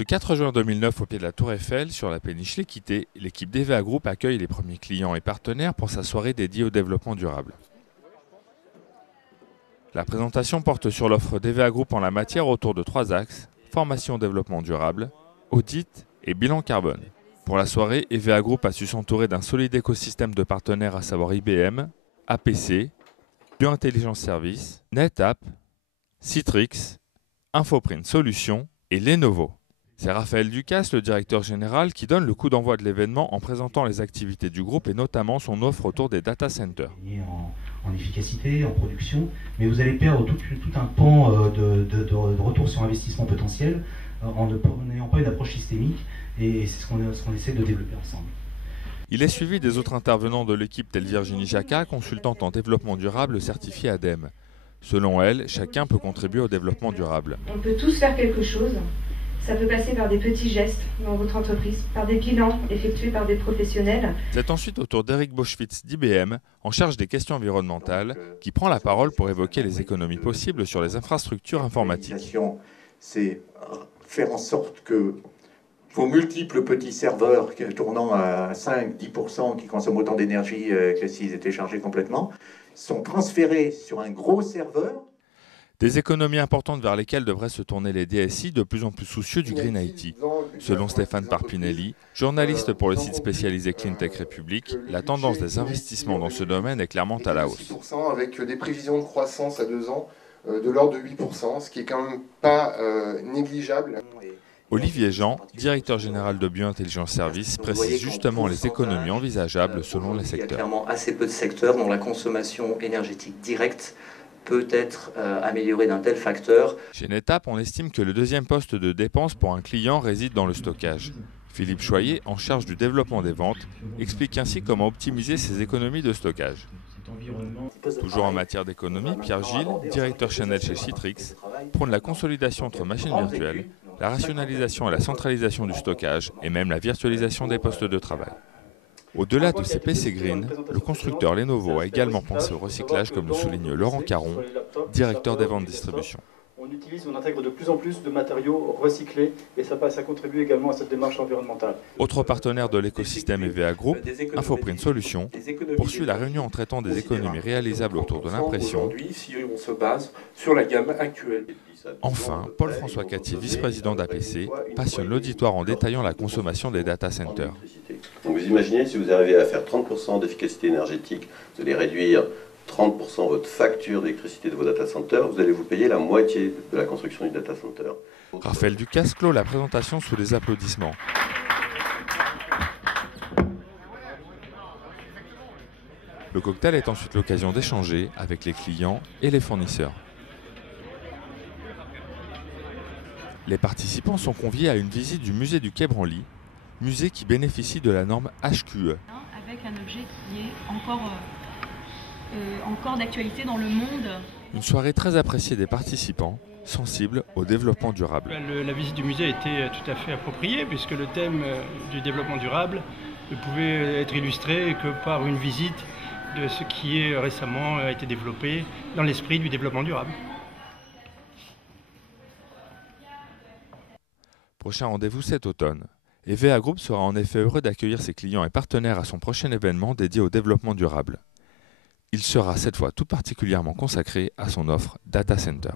Ce 4 juin 2009, au pied de la Tour Eiffel, sur la péniche L'Équité, l'équipe d'EVA Group accueille les premiers clients et partenaires pour sa soirée dédiée au développement durable. La présentation porte sur l'offre d'EVA Group en la matière autour de 3 axes: formation développement durable, audit et bilan carbone. Pour la soirée, EVA Group a su s'entourer d'un solide écosystème de partenaires, à savoir IBM, APC, BioIntelligence Service, NetApp, Citrix, Infoprint Solutions et Lenovo. C'est Raphaël Ducasse, le directeur général, qui donne le coup d'envoi de l'événement en présentant les activités du groupe et notamment son offre autour des data centers. En efficacité, en production, mais vous allez perdre tout un pan de retour sur investissement potentiel en n'ayant pas une approche systémique, et c'est ce qu'on essaie de développer ensemble. Il est suivi des autres intervenants de l'équipe telle Virginie Jacquat, consultante en développement durable certifiée ADEME. Selon elle, chacun peut contribuer au développement durable. On peut tous faire quelque chose. Ça peut passer par des petits gestes dans votre entreprise, par des bilans effectués par des professionnels. C'est ensuite au tour d'Eric Boschwitz d'IBM, en charge des questions environnementales, qui prend la parole pour évoquer les économies possibles sur les infrastructures informatiques. C'est faire en sorte que vos multiples petits serveurs tournant à 5-10%, qui consomment autant d'énergie que s'ils étaient chargés complètement, sont transférés sur un gros serveur. Des économies importantes vers lesquelles devraient se tourner les DSI, de plus en plus soucieux du Green IT. Selon Stéphane Parpinelli, journaliste pour le site spécialisé Cleantech République, la tendance des investissements dans ce domaine est clairement à la hausse. Avec des prévisions de croissance à 2 ans de l'ordre de 8%, ce qui est quand même pas négligeable. Olivier Jean, directeur général de BioIntelligence Service, précise justement les économies envisageables selon les secteurs. Il y a clairement assez peu de secteurs dont la consommation énergétique directe peut être améliorée d'un tel facteur. Chez NetApp, on estime que le deuxième poste de dépense pour un client réside dans le stockage. Philippe Choyer, en charge du développement des ventes, explique ainsi comment optimiser ces économies de stockage. Toujours en matière d'économie, Pierre Gilles, directeur Channel chez Citrix, prône la consolidation entre machines virtuelles, la rationalisation et la centralisation du stockage et même la virtualisation des postes de travail. Au-delà de ces PC Green, le constructeur Lenovo a également pensé au recyclage, comme le souligne Laurent Caron, directeur des ventes distribution. On intègre de plus en plus de matériaux recyclés et ça contribue également à cette démarche environnementale. Autre partenaire de l'écosystème EVA Group, Infoprint Solutions, poursuit la réunion en traitant des économies réalisables autour de l'impression. Enfin, Paul-François Cattier, vice-président d'APC, passionne l'auditoire en détaillant la consommation des data centers. Donc vous imaginez, si vous arrivez à faire 30% d'efficacité énergétique, vous allez réduire 30% votre facture d'électricité de vos data centers, vous allez vous payer la moitié de la construction du data center. Raphaël Ducasse clôt la présentation sous les applaudissements. Le cocktail est ensuite l'occasion d'échanger avec les clients et les fournisseurs. Les participants sont conviés à une visite du musée du Quai Branly, musée qui bénéficie de la norme HQE. Avec un objet qui est encore d'actualité dans le monde. Une soirée très appréciée des participants, sensibles au développement durable. La visite du musée a été tout à fait appropriée puisque le thème du développement durable ne pouvait être illustré que par une visite de ce qui récemment a été développé dans l'esprit du développement durable. Prochain rendez-vous cet automne. EVA Group sera en effet heureux d'accueillir ses clients et partenaires à son prochain événement dédié au développement durable. Il sera cette fois tout particulièrement consacré à son offre Data Center.